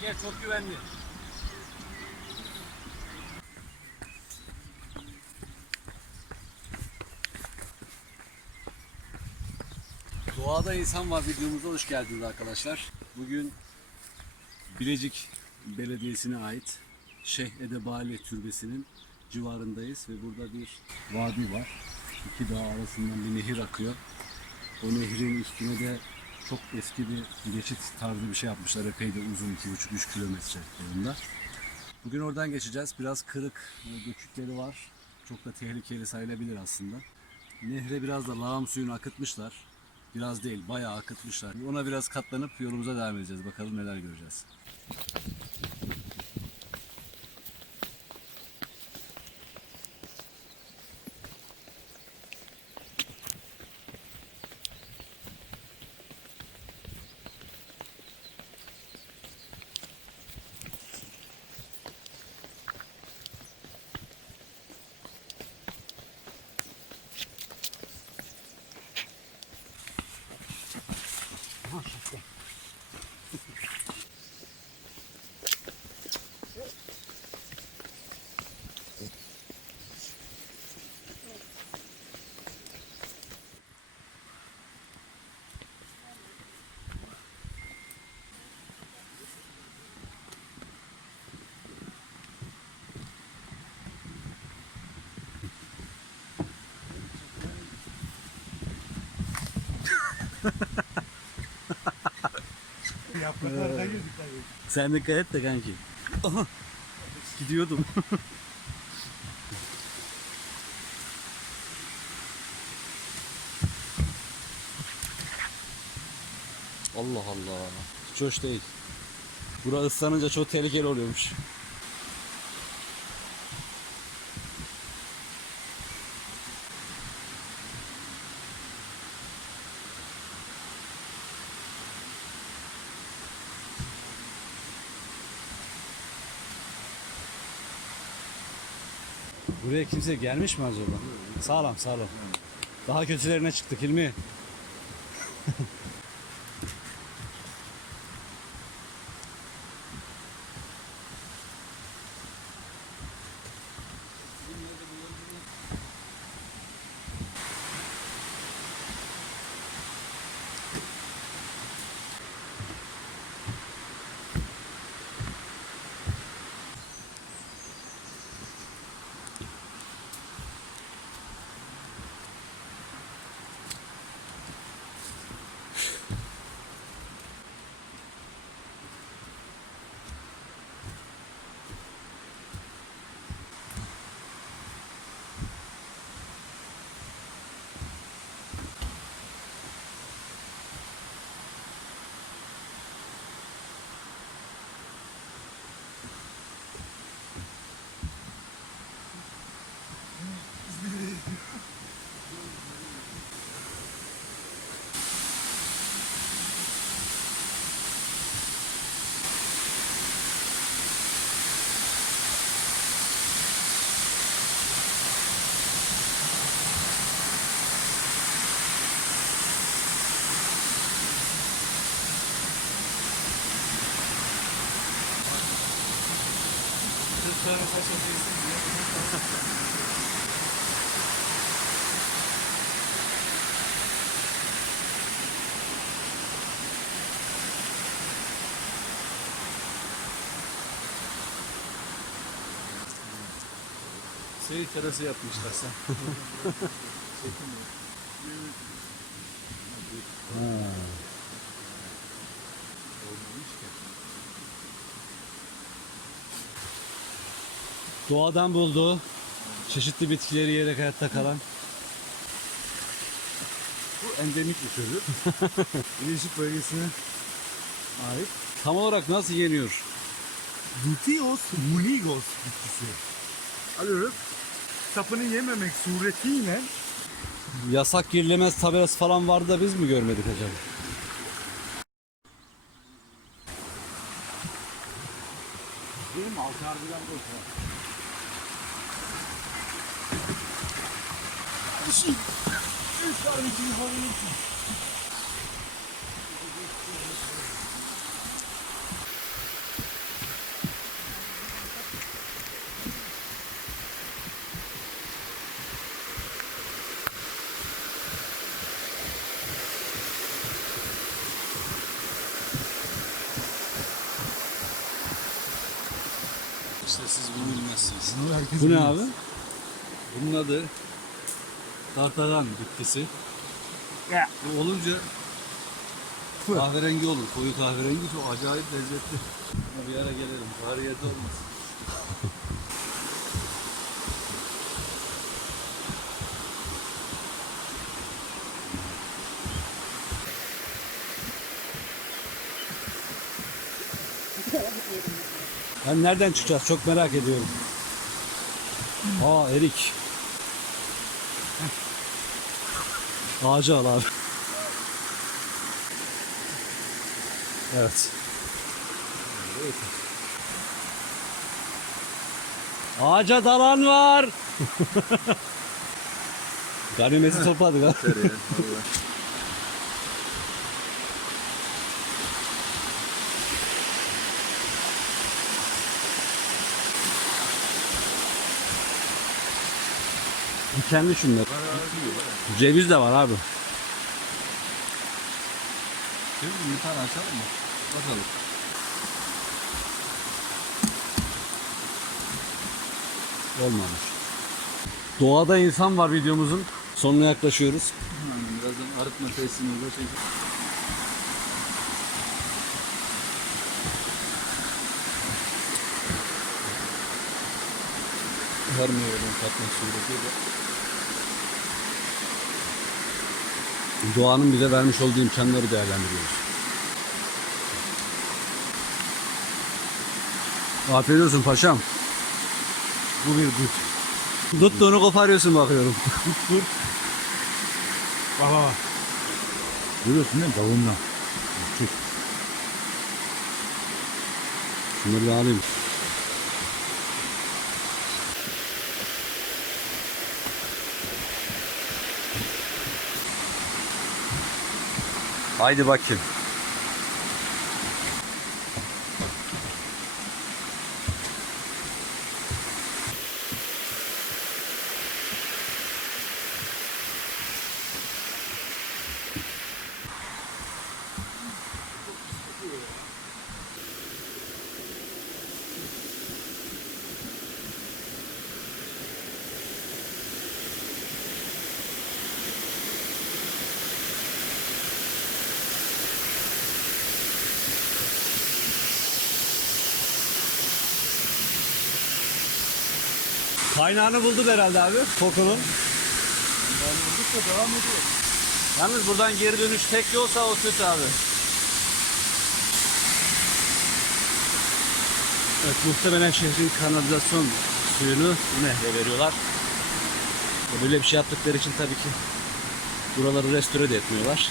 Gel çok güvenli. Doğada insan var videomuza hoş geldiniz arkadaşlar. Bugün Bilecik Belediyesi'ne ait Şeyh Edebali Türbesi'nin civarındayız ve burada bir vadi var. İki dağ arasından bir nehir akıyor. O nehrin üstüne de çok eski bir geçit tarzı bir şey yapmışlar. Epey de uzun, 2,5-3 kilometre boyunda. Bugün oradan geçeceğiz. Biraz kırık, dökükleri var. Çok da tehlikeli sayılabilir aslında. Nehre biraz da lağım suyunu akıtmışlar. Biraz değil, bayağı akıtmışlar. Ona biraz katlanıp yolumuza devam edeceğiz. Bakalım neler göreceğiz. Yapraklar kayıyor. Sen dikkat et de kanki. Aha, gidiyordum. Allah Allah. Hiç hoş değil. Burası ıslanınca çok tehlikeli oluyormuş. Buraya kimse gelmiş mi acaba? Sağlam sağlam. Daha kötülerine çıktık Hilmi. Seyir terası yapmışlar sen. Doğadan bulduğu çeşitli bitkileri yiyerek hayatta kalan. Bu endemik bir türü. Bilecik bölgesine ait. Tam olarak nasıl yeniyor? Luteus munigos bitkisi. Alıyoruz. Sapını yememek suretiyle Yasak girilemez tabelası falan vardı da biz mi görmedik acaba? değil mi? Altı harbiden boş var. Üç tane içini koyuyorsun. İşte siz bunu bilmezsiniz. Bunu herkes Bu ne bilir. abi? Bunun adı tartaran bitkisi. Ya. Bu olunca kahverengi olur. Koyu kahverengi çok acayip lezzetli. Ama bir ara gelelim. Tarihiyete olmasın. Ben nereden çıkacağız? Çok merak ediyorum. Aa, erik. Ağacı al abi. Evet. Ağaca dalan var. Ganimeti topladık ha. Dikenli şunlar. Ceviz de var abi. Ceviz bir tane açalım mı? Bakalım. Olmamış. Doğada insan var videomuzun. Sonuna yaklaşıyoruz. Birazdan arıtma tesisini uğraşacağız. Her meyveden katmak suretiyle doğanın bize vermiş olduğu imkanları değerlendiriyoruz. Afiyet olsun paşam. Bu bir dut. Tuttuğunu koparıyorsun bakıyorum. Dur. Bak bak bak. Görüyorsun değil mi? Davunla. Tut. Şunları bir alayım. Haydi bakayım. Kaynağını bulduk herhalde abi. Kokunun. Yani buldukça devam ediyor. Yalnız buradan geri dönüş tek yolsa o kötü abi. Evet, muhtemelen şehrin kanalizasyon suyunu nehre veriyorlar. Böyle bir şey yaptıkları için tabii ki buraları restore de etmiyorlar.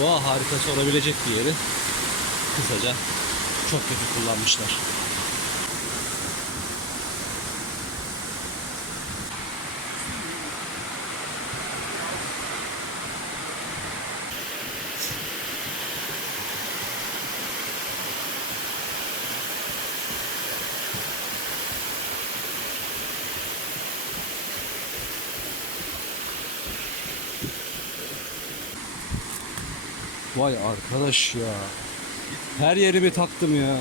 Doğa harikası olabilecek bir yeri kısaca çok kötü kullanmışlar. Vay arkadaş ya. Her yerimi taktım ya.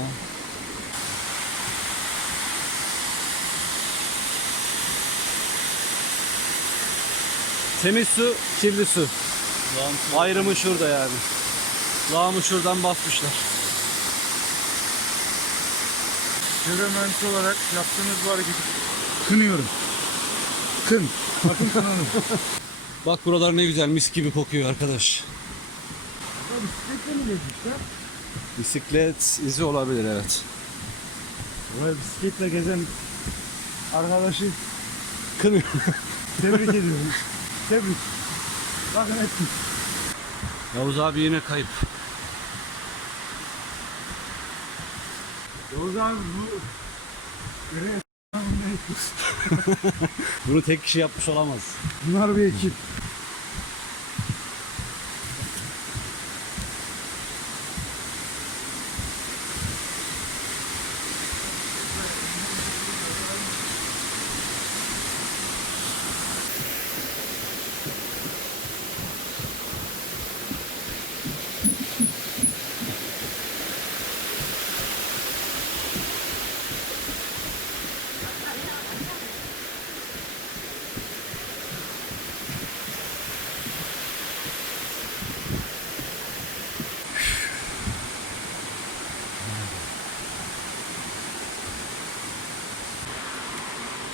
Temiz su, kirli su. Ayrımı şurada yani. Lağımı şuradan basmışlar. Çevre mühendisi olarak yaptığınız bu hareketi kınıyorum. Kın. Bakın kınanın. Bak buralar ne güzel, mis gibi kokuyor arkadaş. Bisikletle mi gezmişler? Bisiklet izi olabilir, evet. Vay, bisikletle gezen arkadaşı Kınıyor. tebrik ediyorum. Tebrik. Bakın ettik. Yavuz abi yine kayıp. Yavuz abi bu Bunu tek kişi yapmış olamaz. bunlar bir ekip.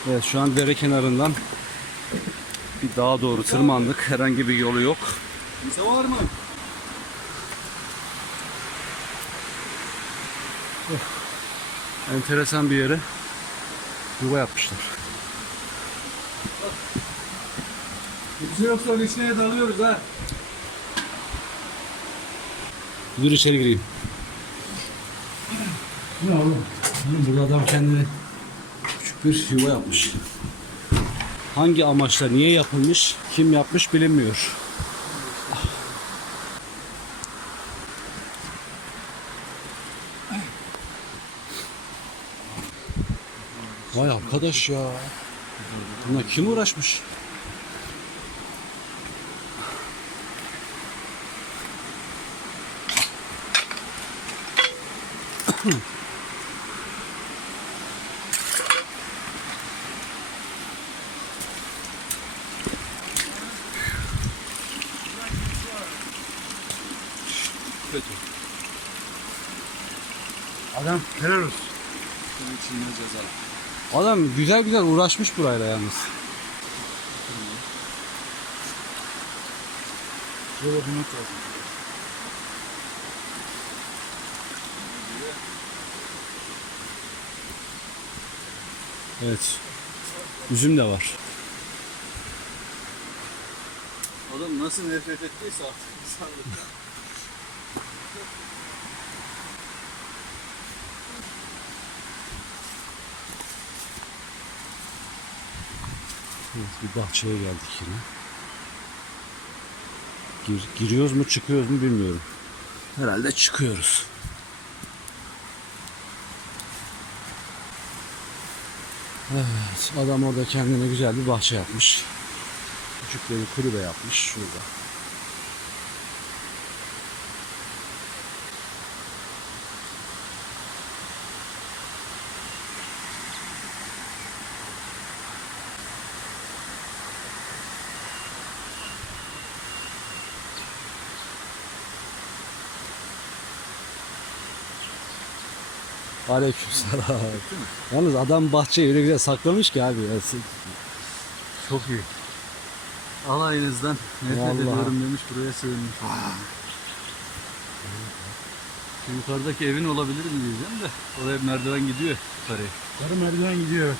Evet, şu an dere kenarından bir dağa doğru tırmandık. Herhangi bir yolu yok. Kimse var mı? Enteresan bir yere yuva yapmışlar. Kimse yoksa vişneye dalıyoruz ha. Dur içeri gireyim. Ne oğlum? Burada adam kendine küçük bir yuva yapmış. Hangi amaçla, niye yapılmış, kim yapmış bilinmiyor. Vay arkadaş ya. Buna kim uğraşmış? Kötü. Adam helal olsun. Bunun için ne cezalı? Adam güzel güzel uğraşmış burayla yalnız. Şöyle bir not yazdım. Evet. Üzüm de var. Adam nasıl nefret ettiyse artık insanlık. Evet, bir bahçeye geldik yine. Giriyoruz mu çıkıyoruz mu bilmiyorum. Herhalde çıkıyoruz. Evet, adam orada kendine güzel bir bahçe yapmış. Küçük bir kulübe yapmış şurada. Aleykümselam. Yalnız adam bahçeyi öyle güzel saklamış ki abi. Ya. Çok iyi. Alayınızdan nefret Vallahi. ediyorum demiş, buraya sığınmış. Şu yukarıdaki evin olabilir mi diyeceğim de oraya merdiven gidiyor yukarıya. Yukarı merdiven gidiyor, evet.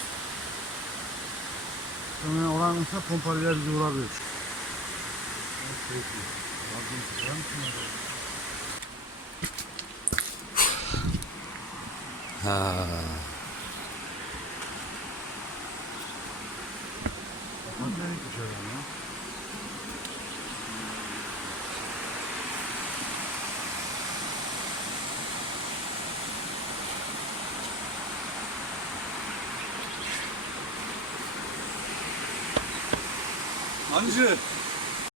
Sonra oranınsa pompalılar bizi vurabilir. Ha. Hancı